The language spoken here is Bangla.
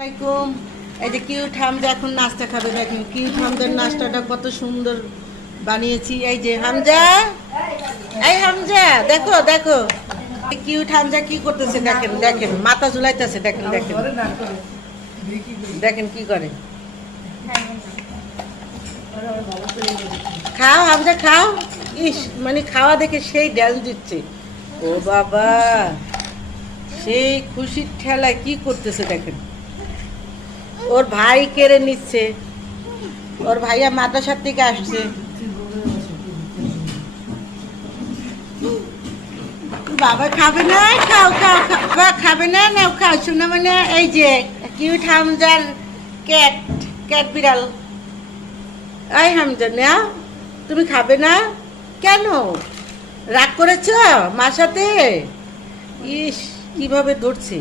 আসসালামাইকুম। এই যে কিউট হামজা এখন নাস্তা খাবে। দেখেন কিউট হামজার নাস্তাটা কত সুন্দর বানিয়েছি। এই যে হামজা, এই হামজা দেখো দেখো কিউট হামজা কি করতেছে। দেখেন দেখেন মাথা ঝুলাইতেছে। দেখেন দেখেন দেখেন কি করে। খাও হামজা খাও। ইস মানে খাওয়া দেখে সেই ড্যান্স দিচ্ছে। ও বাবা সেই খুশির ঠেলায় কি করতেছে দেখেন। ওর ভাই কেড়ে নিচ্ছে। ওর ভাইয়া মাদ্রাসার থেকে আসছে। বাবা খাবে না? খাও খাও বাবা খাবে না? নাও খাও শোনা। মানে এই যে কিউট হামজার ক্যাট ক্যাট বিড়াল। এই হামজা নাও, তুমি খাবে না কেন? রাগ করেছ মার সাথে? ইস কিভাবে ধরছে।